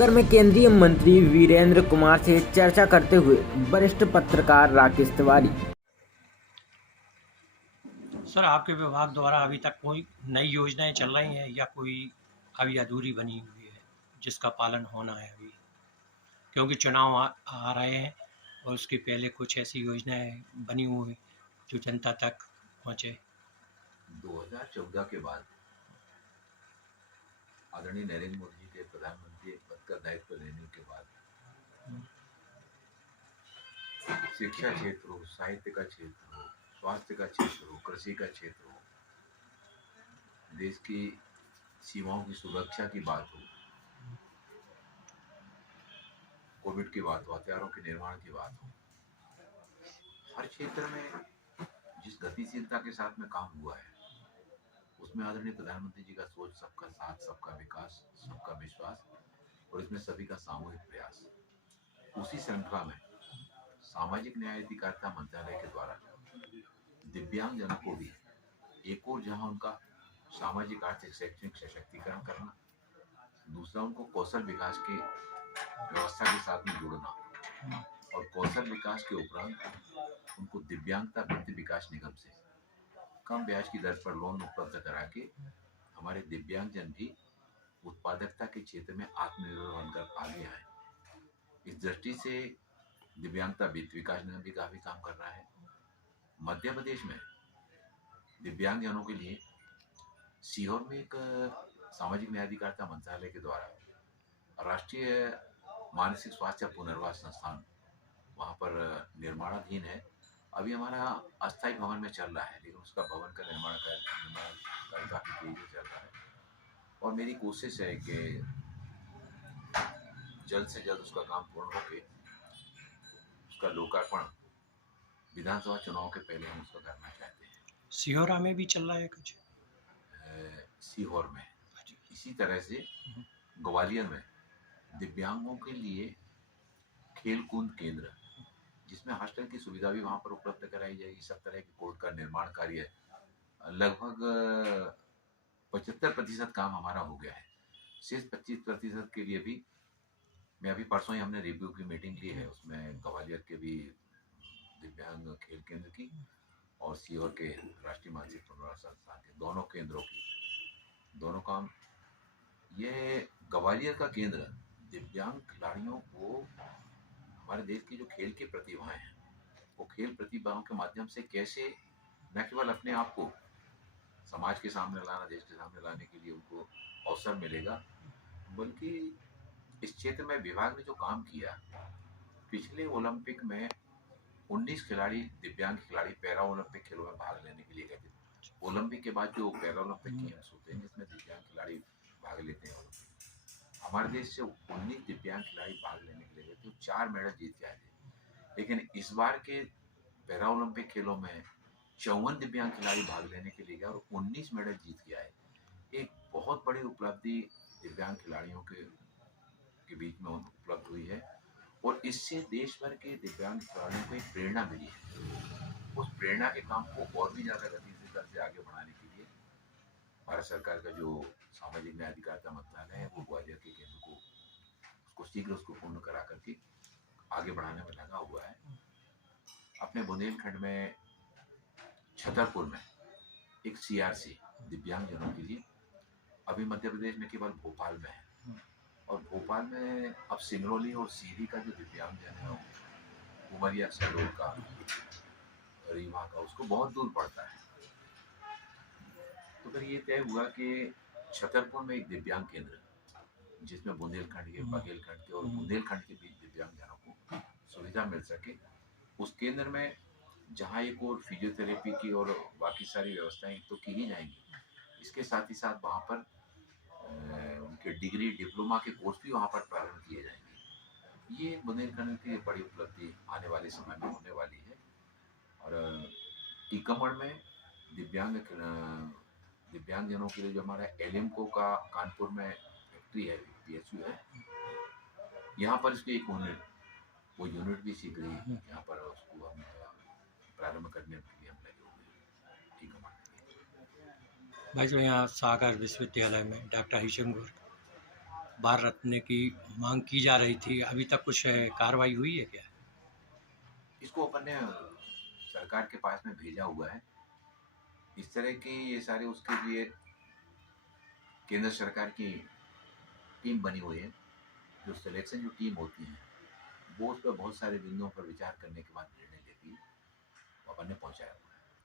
सागर में केंद्रीय मंत्री वीरेंद्र कुमार से चर्चा करते हुए वरिष्ठ पत्रकार राकेश तिवारी। सर, आपके विभाग द्वारा अभी तक कोई नई योजनाएं चल रही हैं या कोई अभी अधूरी बनी हुई है जिसका पालन होना है अभी, क्योंकि चुनाव आ रहे हैं और उसके पहले कुछ ऐसी योजनाएं बनी हुई जो जनता तक पहुंचे। 2014 के बाद आदरणीय नरेंद्र मोदी जी के प्रधानमंत्री पद का दायित्व लेने के बाद शिक्षा क्षेत्र हो, साहित्य का क्षेत्र हो, स्वास्थ्य का क्षेत्र हो, कृषि का क्षेत्र हो, देश की सीमाओं की सुरक्षा की बात हो, कोविड की बात हो, हथियारों के निर्माण की बात हो, हर क्षेत्र में जिस गतिशीलता के साथ में काम हुआ है उसमें आदरणीय प्रधानमंत्री जी का सोच सबका साथ, सबका विकास, सबका विश्वास और इसमें सभी का सामूहिक प्रयास। उसी श्रृंखला में सामाजिक न्याय अधिकारिता मंत्रालय के द्वारा दिव्यांग जनों को भी एक और जहां उनका सामाजिक आर्थिक शैक्षणिक सशक्तिकरण करना, दूसरा उनको कौशल विकास की व्यवस्था के साथ में जोड़ना और कौशल विकास के उपरांत उनको दिव्यांगता वित्त विकास निगम से कम ब्याज की दर पर लोन उपलब्ध करा के हमारे दिव्यांग जन भी उत्पादकता के क्षेत्र में आत्मनिर्भर बनकर आगे आए। इस दृष्टि से दिव्यांगता वित्त विकास निगम भी काफी काम कर रहा है। मध्य प्रदेश में दिव्यांग जनों के लिए सीहोर में एक सामाजिक न्याय अधिकारिता मंत्रालय के द्वारा राष्ट्रीय मानसिक स्वास्थ्य पुनर्वास संस्थान वहाँ पर निर्माणाधीन है। अभी हमारा अस्थायी भवन में चल रहा है, लेकिन उसका भवन का निर्माण कार्य काफी तेजी से चल रहा है और मेरी कोशिश है कि जल्द से जल्द उसका काम पूर्ण होके उसका लोकार्पण विधानसभा चुनाव के पहले हम उसका करना चाहते हैं। सिहोरा में भी चल रहा है कुछ? सीहोर में इसी तरह से ग्वालियर में दिव्यांगों के लिए खेल कूद केंद्र जिसमें हॉस्टल की सुविधा भी वहां पर उपलब्ध कराई जाएगी। सब तरह के कोर्ट का निर्माण कार्य लगभग 75% काम हमारा हो गया है। शेष 25% के लिए भी मैं अभी परसों ही हमने रिव्यू की मीटिंग ली है, उसमें ग्वालियर के भी दिव्यांग खेल केंद्र की और सीहोर के राष्ट्रीय मानसिक पुनर्वास संस्थान के दोनों केंद्रों की दोनों काम। ये ग्वालियर का केंद्र दिव्यांग खिलाड़ियों को हमारे देश की जो खेल की प्रतिभाएं हैं वो खेल प्रतिभाओं के माध्यम से कैसे न केवल अपने आप को समाज के सामने लाना, देश के सामने लाने के लिए उनको अवसर मिलेगा, बल्कि इस क्षेत्र में विभाग ने जो काम किया, पिछले ओलंपिक में 19 खिलाड़ी दिव्यांग खिलाड़ी पैरा ओलंपिक खेलों में भाग लेने के लिए गए थे। ओलंपिक के बाद जो पैरा ओलंपिक गेम्स होते हैं जिसमें दिव्यांग खिलाड़ी भाग लेते हैं, हमारे देश से 19 दिव्यांग खिलाड़ी भाग लेने के लिए गए थे, 4 मेडल जीत के आए थे। लेकिन इस बार के पैरा ओलंपिक खेलों में 54 दिव्यांग खिलाड़ी भाग लेने के लिए गए और 19 मेडल जीत के आए। एक बहुत बड़ी उपलब्धि दिव्यांग खिलाड़ियों के बीच में उपलब्ध हुई है और इससे देश भर के दिव्यांग खिलाड़ियों को एक प्रेरणा मिली है। उस प्रेरणा के काम को और भी ज्यादा गतिशीलता से आगे बढ़ाने के लिए भारत सरकार का जो सामाजिक न्याय अधिकारिता मंत्रालय है वो ग्वालियर के केंद्र को उसको शीघ्र उसको पूर्ण करा करके आगे बढ़ाने में लगा हुआ है। अपने बुंदेलखंड में छतरपुर में एक CRC दिव्यांग जनों के लिए अभी मध्य प्रदेश में केवल भोपाल में है और भोपाल में अब सिंगरौली और सीधी का जो दिव्यांग जन है उमरिया शहडोल का, रीवा का, उसको बहुत दूर पड़ता है। तो फिर ये तय हुआ कि छतरपुर में एक दिव्यांग केंद्र जिसमें बुंदेलखंड के, बघेलखंड के और बुंदेलखंड के बीच दिव्यांग जनों को सुविधा मिल सके, उस केंद्र में जहाँ एक और फिजियोथेरेपी की और बाकी सारी व्यवस्थाएं तो की ही जाएंगी, इसके साथ ही साथ वहाँ पर उनके डिग्री डिप्लोमा के कोर्स भी वहाँ पर प्रारंभ किए जाएंगे। ये बुंदेलखंड की बड़ी उपलब्धि आने वाले समय में होने वाली है। और टीकमगढ़ में दिव्यांग जनों के लिए जो हमारा एलिम्को का कानपुर में फैक्ट्री है, PSU है, यहाँ पर इसकी एक यूनिट भी शीघ्र ही यहाँ पर उसको हम प्रारंभ करने के लिए हम लगे हुए हैं। टीकमगढ़ भाई जो यहाँ सागर विश्वविद्यालय में डॉक्टर हिशंगुर बाल रत्न की मांग की जा रही थी, अभी तक कुछ कार्रवाई हुई है क्या? इसको अपन ने सरकार के पास में भेजा हुआ है। इस तरह की ये सारे उसके लिए केंद्र सरकार की टीम बनी हुई है। जो सिलेक्शन जो टीम होती है वो उस पर बहुत सारे बिंदुओं पर विचार करने के बाद निर्णय लेती है। वो अपन ने पहुंचाया।